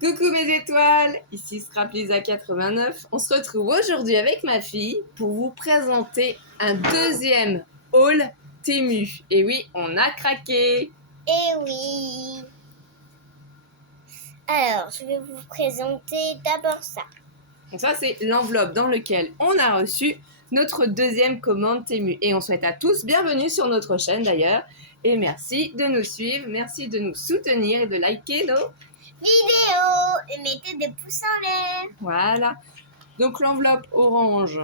Coucou mes étoiles, ici Scrap Lisa 89. On se retrouve aujourd'hui avec ma fille pour vous présenter un deuxième haul Temu. Et oui, on a craqué. Eh oui. Alors, je vais vous présenter d'abord ça. Donc ça, c'est l'enveloppe dans laquelle on a reçu notre deuxième commande Temu. Et on souhaite à tous bienvenue sur notre chaîne d'ailleurs. Et merci de nous suivre, merci de nous soutenir et de liker nos Vidéo et mettez des pouces en l'air. Voilà. Donc l'enveloppe orange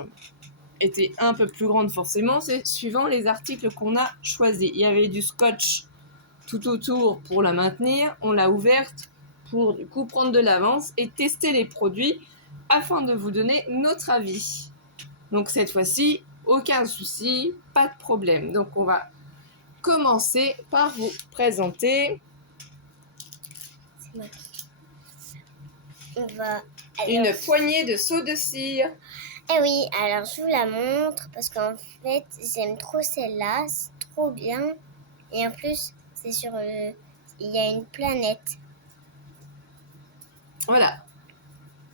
était un peu plus grande forcément, c'est suivant les articles qu'on a choisis. Il y avait du scotch tout autour pour la maintenir. On l'a ouverte pour du coup prendre de l'avance et tester les produits afin de vous donner notre avis. Donc cette fois-ci, aucun souci, pas de problème. Donc on va commencer par vous présenter On va... une poignée de seaux de cire. Eh oui, alors je vous la montre parce qu'en fait, j'aime trop celle-là, c'est trop bien. Et en plus, c'est sur le... Il y a une planète. Voilà.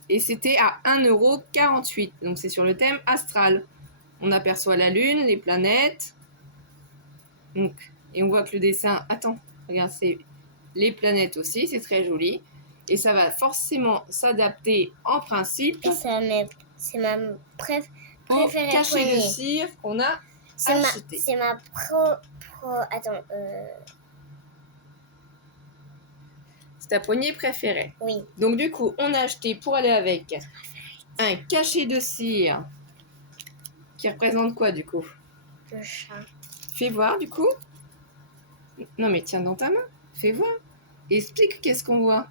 Et c'était à 1,48 €. Donc c'est sur le thème astral. On aperçoit la lune, les planètes. Donc, et on voit que le dessin... Attends, regarde, c'est les planètes aussi, c'est très joli. Et ça va forcément s'adapter en principe Et ça, c'est ma au préférée cachet de poignée. cire qu'on a acheté. C'est ma Attends, C'est ta poignée préférée. oui. Donc du coup, on a acheté pour aller avec un cachet de cire qui représente quoi du coup? Le chat. Fais voir du coup. Non mais tiens dans ta main, fais voir. Explique qu'est-ce qu'on voit.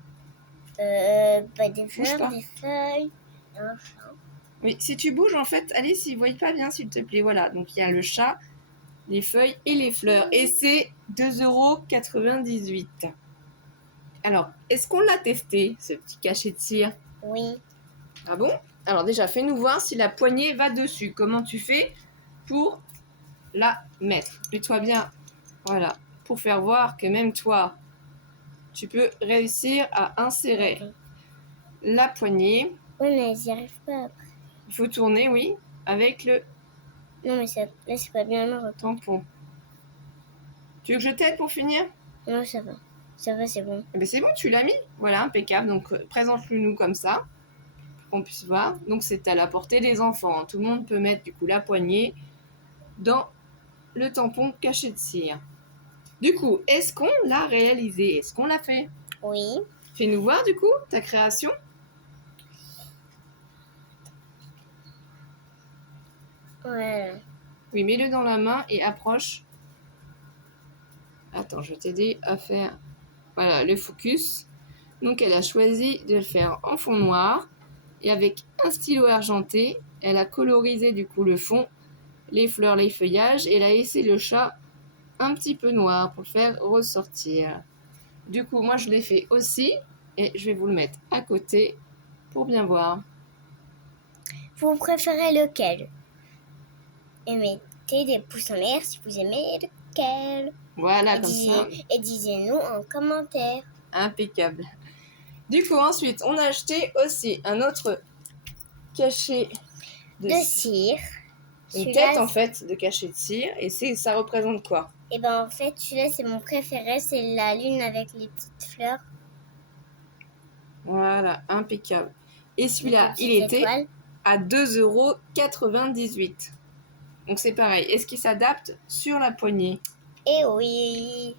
Des fleurs, pas. des feuilles, un chat. Mais si tu bouges en fait, allez, s'ils ne voient pas bien s'il te plaît. Voilà, donc il y a le chat, les feuilles et les fleurs. Et c'est 2,98 €. Alors, est-ce qu'on l'a testé, ce petit cachet de cire? Oui. Ah bon? Alors déjà, fais-nous voir si la poignée va dessus. Comment tu fais pour la mettre? Mets-toi bien, voilà, pour faire voir que même toi, tu peux réussir à insérer la poignée. Oui, mais j'y arrive pas après. Il faut tourner, oui, avec le Non, mais là, c'est pas bien le retour. tampon. Tu veux que je t'aide pour finir? Non, ça va. Ça va, c'est bon. Eh bien, c'est bon, tu l'as mis. Voilà, impeccable. Donc, présente-le-nous comme ça, pour qu'on puisse voir. Donc, c'est à la portée des enfants. Tout le monde peut mettre, du coup, la poignée dans le tampon cachet de cire. Du coup, est-ce qu'on l'a réalisé? Est-ce qu'on l'a fait? Oui. Fais-nous voir, du coup, ta création. Voilà. Oui, mets-le dans la main et approche. Attends, je vais t'aider à faire... Voilà, le focus. Donc, elle a choisi de le faire en fond noir. Et avec un stylo argenté, elle a colorisé, du coup, le fond, les fleurs, les feuillages. Et elle a laissé le chat un petit peu noir pour le faire ressortir. Du coup, moi, je l'ai fait aussi. Et je vais vous le mettre à côté pour bien voir. Vous préférez lequel? Et mettez des pouces en l'air si vous aimez lequel. Voilà, comme ça. Et disez-nous en commentaire. Impeccable. Du coup, ensuite, on a acheté aussi un autre cachet De cire. Une tête, en fait, de cachet de cire. Et ça représente quoi? Et ben en fait, celui-là, c'est mon préféré. C'est la lune avec les petites fleurs. Voilà, impeccable. Et celui-là, il était à 2,98 €. Donc c'est pareil. Est-ce qu'il s'adapte sur la poignée? Eh oui.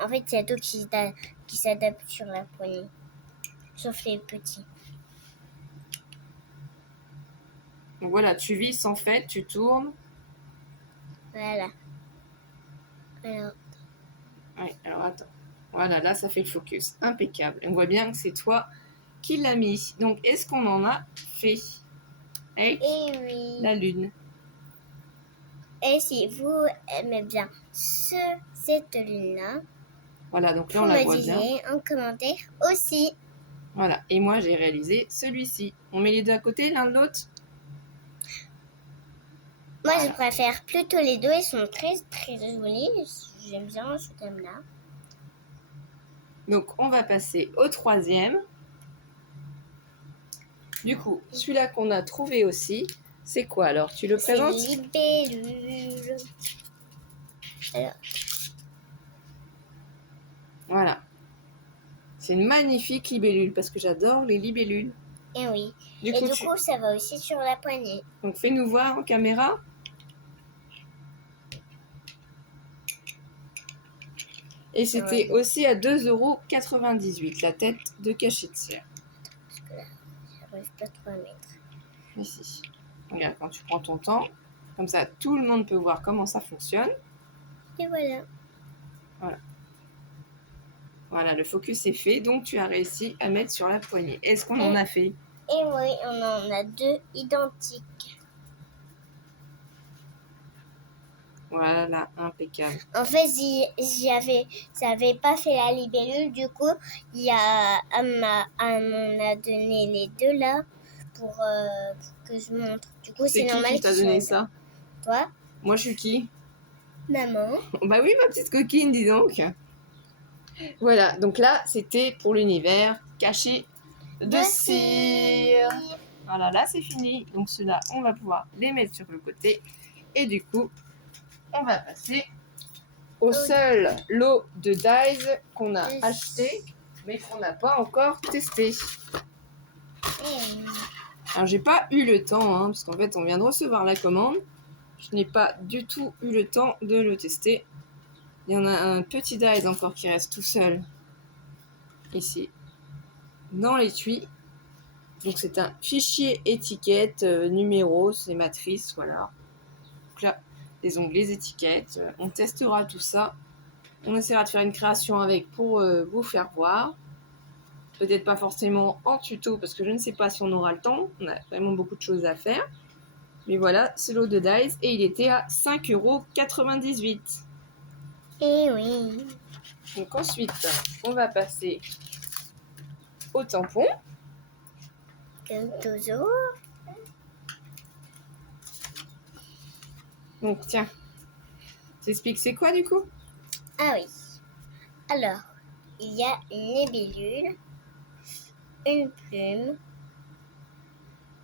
En fait, il y a tout qui s'adapte sur la poignée. Sauf les petits. Donc voilà, tu visses en fait, tu tournes. Voilà. Alors. Ouais, alors attends. Voilà, là ça fait le focus. Impeccable. On voit bien que c'est toi qui l'as mis. Donc est-ce qu'on en a fait avec la lune? Et si vous aimez bien cette lune-là, voilà, donc là on la voit bien. Vous me direz en commentaire aussi. Voilà, et moi j'ai réalisé celui-ci. On met les deux à côté, l'un de l'autre? Moi je préfère plutôt les deux, ils sont très très jolis. J'aime bien ce thème-là. Donc on va passer au troisième. Du coup, celui-là qu'on a trouvé aussi, c'est quoi alors? Tu le C'est présentes? libellule. Alors, Voilà. C'est une magnifique libellule parce que j'adore les libellules. et oui. Du Et coup, du coup, ça va aussi sur la poignée. donc fais-nous voir en caméra. Et c'était aussi à 2,98 € la tête de cachet de cire. Parce que là, j'arrive pas trop à mettre. Ici. Regarde, quand tu prends ton temps, comme ça tout le monde peut voir comment ça fonctionne. Et voilà. Voilà, le focus est fait, donc tu as réussi à mettre sur la poignée. Est-ce qu'on en a fait? Et oui, on en a 2 identiques. Voilà, impeccable. En fait, j'avais pas fait la libellule, du coup, elle m'en a donné les deux là pour que je montre. Du coup, c'est normal qui t'a donné ça? Toi, Moi, je suis qui? maman. Bah oui, ma petite coquine, dis donc. Voilà, donc là, c'était pour l'univers caché de cire. Voilà, là, c'est fini. Donc ceux-là, on va pouvoir les mettre sur le côté. Et du coup, on va passer au seul lot de dies qu'on a acheté, mais qu'on n'a pas encore testé. Alors, j'ai pas eu le temps, hein, parce qu'en fait, on vient de recevoir la commande. Je n'ai pas du tout eu le temps de le tester. Il y en a un petit dies encore qui reste tout seul, ici, dans l'étui. Donc, c'est un fichier étiquette, numéro, c'est matrice, voilà. Donc là, les onglets étiquettes, on testera tout ça. On essaiera de faire une création avec pour vous faire voir. Peut-être pas forcément en tuto parce que je ne sais pas si on aura le temps. On a vraiment beaucoup de choses à faire. Mais voilà, c'est l'eau de dies et il était à 5,98 €. Eh oui. Donc ensuite, on va passer au tampon. Comme toujours. Donc tiens, t'expliques c'est quoi du coup? Ah oui. Alors, il y a une libellule, une plume,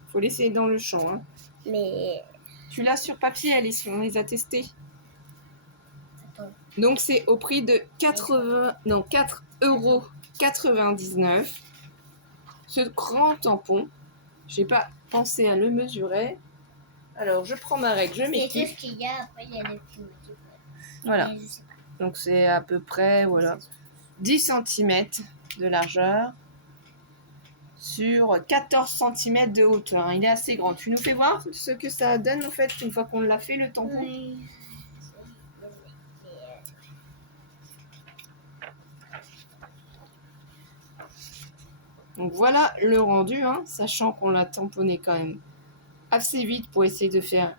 Faut laisser dans le champ. Hein. mais Tu l'as sur papier, Alice, on les a testés. attends. Donc c'est au prix de 4,99 €. Ce grand tampon, j'ai pas pensé à le mesurer. Alors je prends ma règle, je C'est m'équipe. tout ce qu'il y a. Après, il y a des petits motifs. Voilà. Mais je sais pas. Donc c'est à peu près 10 cm de largeur sur 14 cm de hauteur. Il est assez grand. Tu nous fais voir ce que ça donne en fait une fois qu'on l'a fait le tampon? Oui. Donc voilà le rendu, hein, sachant qu'on l'a tamponné quand même assez vite pour essayer de faire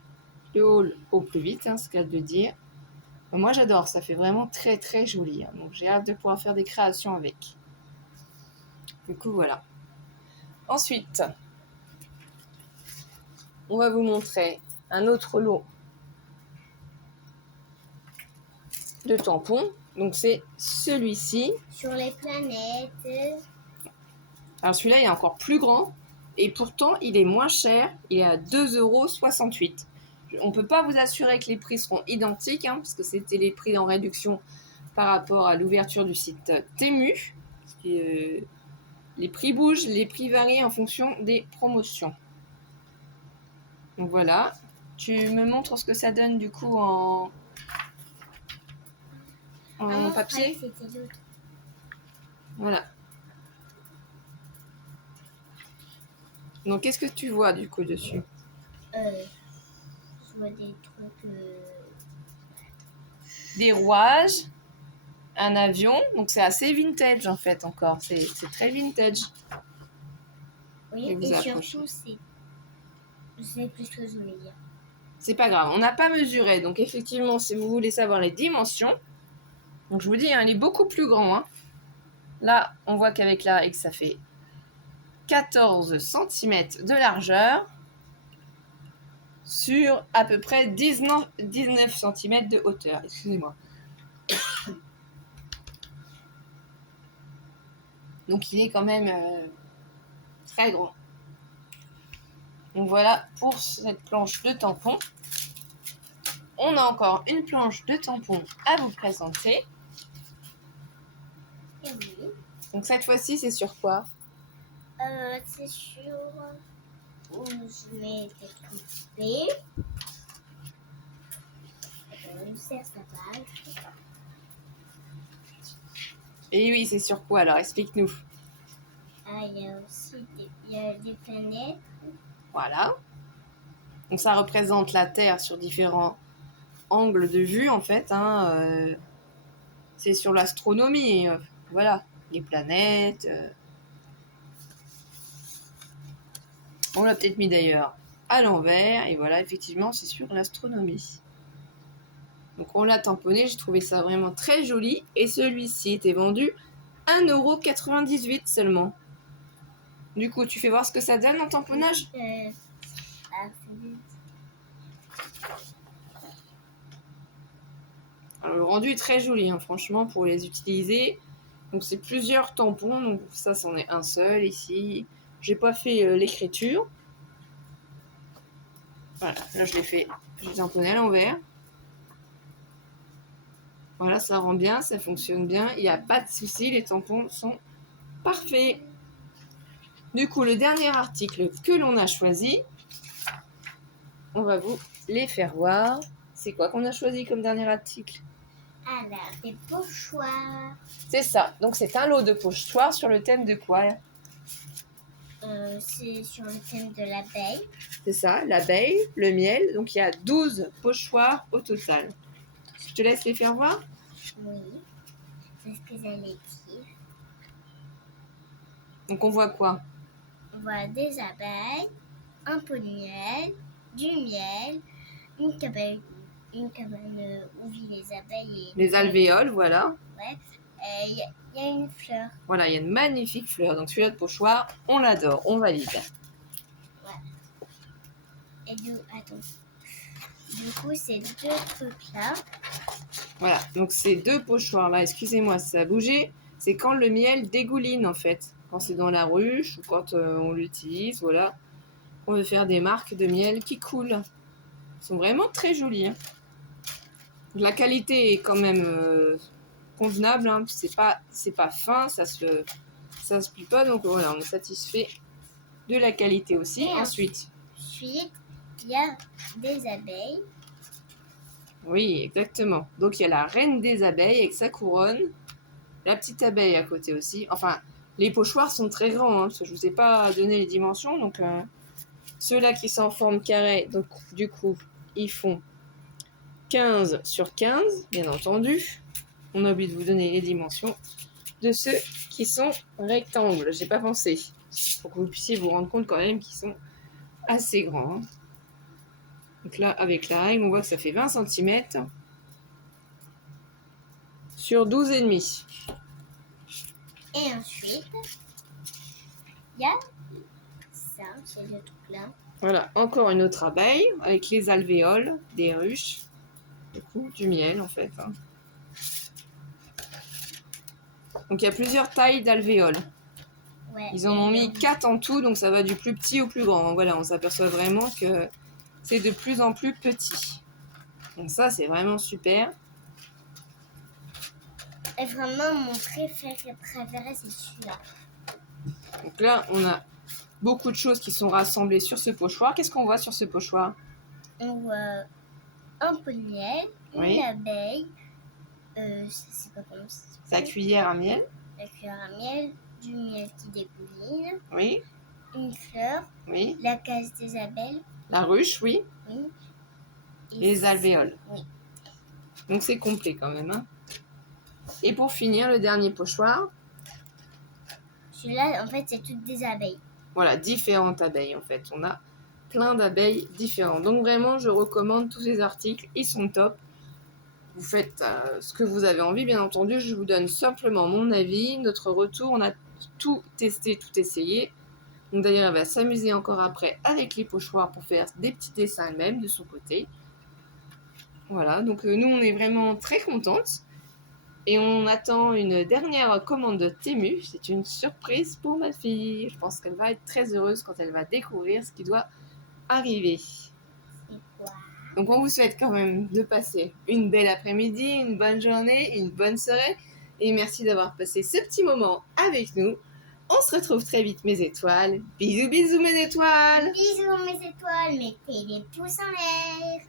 le haul au plus vite, hein, ce qu'il y a de dire. Moi j'adore, ça fait vraiment très très joli. Hein, donc j'ai hâte de pouvoir faire des créations avec. Du coup voilà. Ensuite, on va vous montrer un autre lot de tampons. Donc c'est celui-ci. Sur les planètes. Alors celui-là il est encore plus grand et pourtant il est moins cher. Il est à 2,68 €. On ne peut pas vous assurer que les prix seront identiques, hein, parce que c'était les prix en réduction par rapport à l'ouverture du site Temu. Parce que, les prix bougent, les prix varient en fonction des promotions. Donc voilà. Tu me montres ce que ça donne du coup en papier. Voilà. Donc qu'est-ce que tu vois du coup dessus? Je vois des trucs. Des rouages, un avion. Donc c'est assez vintage en fait encore. C'est très vintage. Oui, et surtout c'est. Je sais plus ce que je voulais dire. C'est pas grave, on n'a pas mesuré. Donc effectivement, si vous voulez savoir les dimensions, donc je vous dis, hein, il est beaucoup plus grand. Hein. Là, on voit qu'avec la règle, ça fait 14 cm de largeur sur à peu près 19 cm de hauteur. Excusez-moi. Donc il est quand même très grand. Donc voilà pour cette planche de tampons. On a encore une planche de tampons à vous présenter. Et oui. Donc cette fois-ci, c'est sur quoi? C'est sur où je m'étais trompée. C'est sa page. Et oui, c'est sur quoi alors? Explique-nous. Il y a aussi des planètes. Voilà. Donc ça représente la Terre sur différents angles de vue en fait. C'est sur l'astronomie. Voilà, les planètes. On l'a peut-être mis d'ailleurs à l'envers. Et voilà, effectivement, c'est sur l'astronomie. Donc on l'a tamponné, j'ai trouvé ça vraiment très joli. Et celui-ci était vendu 1,98 € seulement. Du coup, tu fais voir ce que ça donne en tamponnage? Alors, le rendu est très joli, hein, franchement, pour les utiliser. Donc c'est plusieurs tampons, donc ça c'en est un seul ici. J'ai pas fait l'écriture. Voilà, là je l'ai tamponné à l'envers. Voilà, ça rend bien, ça fonctionne bien, il n'y a pas de souci, les tampons sont parfaits. Du coup, le dernier article que l'on a choisi, on va vous les faire voir. C'est quoi qu'on a choisi comme dernier article? Alors, des pochoirs. C'est ça, donc c'est un lot de pochoirs sur le thème de quoi? C'est sur le thème de l'abeille. C'est ça, l'abeille, le miel, donc il y a 12 pochoirs au total. Je te laisse les faire voir? Oui, c'est ce que j'allais dire. Donc on voit quoi? On voit des abeilles, un pot de miel, du miel, une cabane où vivent les abeilles. Les alvéoles, voilà. Ouais. Il y a une fleur. Voilà, il y a une magnifique fleur. Donc celui-là de pochoir, on l'adore, on valide. Et du coup, ces deux trucs-là. Voilà, donc ces deux pochoirs-là, excusez-moi si ça a bougé, c'est quand le miel dégouline en fait. Quand c'est dans la ruche ou quand on l'utilise, voilà. On veut faire des marques de miel qui coulent. Ils sont vraiment très jolis. Hein. La qualité est quand même convenable. Hein. C'est pas fin, ça se plie pas. Donc voilà, on est satisfait de la qualité aussi. Et Ensuite, il y a des abeilles. Oui, exactement. Donc il y a la reine des abeilles avec sa couronne, la petite abeille à côté aussi. Enfin, les pochoirs sont très grands, hein, parce que je ne vous ai pas donné les dimensions. Donc ceux-là qui sont en forme carré, donc du coup, ils font 15 sur 15, bien entendu. On a oublié de vous donner les dimensions de ceux qui sont rectangles. J'ai pas pensé. Pour que vous puissiez vous rendre compte quand même qu'ils sont assez grands. Hein. Donc là, avec la règle, on voit que ça fait 20 cm sur 12,5. Et ensuite, il y a ça, c'est le truc-là. Voilà, encore une autre abeille avec les alvéoles, des ruches, du coup, du miel en fait. Hein. Donc il y a plusieurs tailles d'alvéoles. Ouais, Ils en ont mis 4 en tout, donc ça va du plus petit au plus grand. Voilà, on s'aperçoit vraiment que c'est de plus en plus petit. Donc ça, c'est vraiment super. Et vraiment, mon préféré, c'est celui-là. Donc là, on a beaucoup de choses qui sont rassemblées sur ce pochoir. Qu'est-ce qu'on voit sur ce pochoir? On voit un pot de miel, une abeille, c'est pas comment ça s'appelle. Sa cuillère à miel. La cuillère à miel, du miel qui dégouline. Oui. Une fleur. Oui. La case des abeilles. La ruche, oui. Oui. Et les alvéoles. Oui. Donc c'est complet quand même. Hein. Et pour finir, le dernier pochoir. Celui-là, en fait, c'est toutes des abeilles. Voilà, différentes abeilles en fait. On a plein d'abeilles différentes. Donc vraiment, je recommande tous ces articles. Ils sont top. Vous faites ce que vous avez envie, bien entendu. Je vous donne simplement mon avis, notre retour. On a tout testé, tout essayé. Donc d'ailleurs, elle va s'amuser encore après avec les pochoirs pour faire des petits dessins elle-même de son côté. Voilà, donc nous, on est vraiment très contentes. Et on attend une dernière commande de Temu. C'est une surprise pour ma fille. Je pense qu'elle va être très heureuse quand elle va découvrir ce qui doit arriver. C'est quoi? Donc on vous souhaite quand même de passer une belle après-midi, une bonne journée, une bonne soirée. Et merci d'avoir passé ce petit moment avec nous. On se retrouve très vite mes étoiles. Bisous bisous mes étoiles. Bisous mes étoiles, mettez les pouces en l'air.